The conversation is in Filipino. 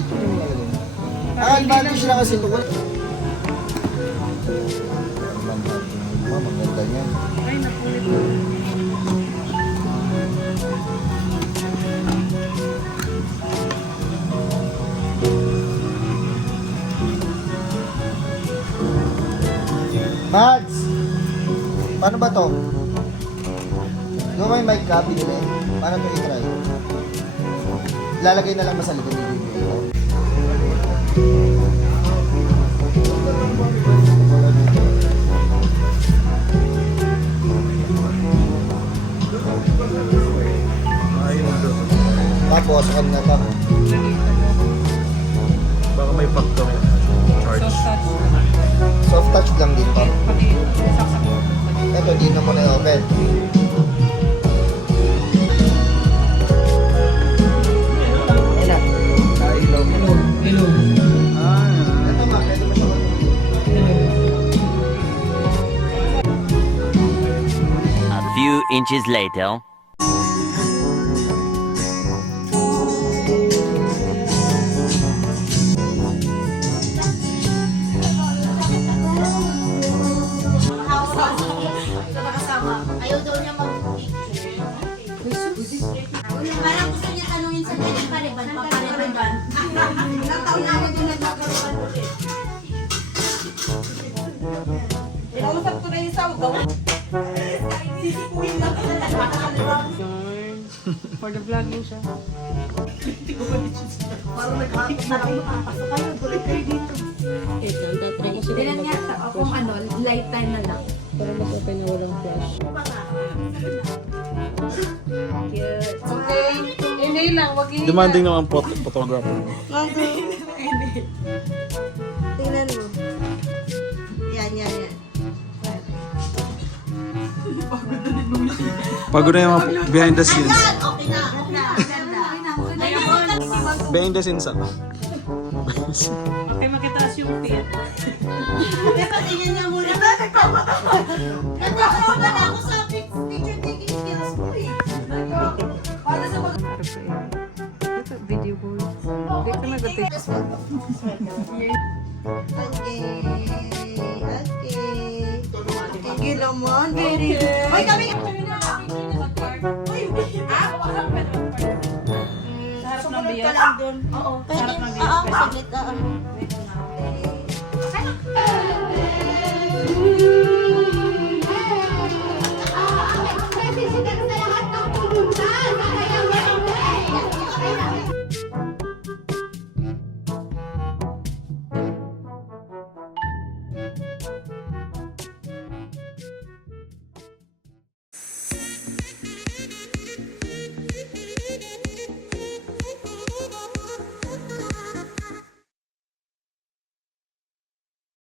dito yung lalagay. Ang advantage na kasi ito. Maganda niya. Ay, napulit mo. Mads! Paano ba to? Yung may mic ka, pinili. Paano to i-try? Lalagay na lang ba sa likod ng video? Tapos, ano na to? Baka may pack kami. Charge. Soft touch naman. Soft touch lang dito. Pati saksak mo. Ito, di na muna i-open. Hello. Ito ma, pwede mo siya A few inches later. Ayaw daw niya mag-picture. Parang gusto niya tanungin sa dating pariban, papariban. Ilang taon na ako din nagkakaroon ulit. Inausap ko na yung saugaw. Sisikuin lang ka na For the vlogging siya. Parang naghatap na lang makapasok kayo. Bulit kayo dito. Ito, tatry ko Tinan niya kung ano, lifetime na lang. Para mas open na walang flash. Cute. Okay. Hindi lang, wag ihinga. Demanding naman photographer. Tingnan mo. Yan. Pagod na yung mga behind the scenes. Okay na. Ganda. Behind the scenes ako. Okay, makitaas yung fit. Tingnan niya muna. Nagkakaroon na ako sa picture taking skills ko eh. Para sa pag... Ito, video board. Hindi ka nag-take. Okay naman, very good. Hoy, kami na. Sa harap ng Ka biyak. lang doon. Oo. Sarap ng Oo, saglit.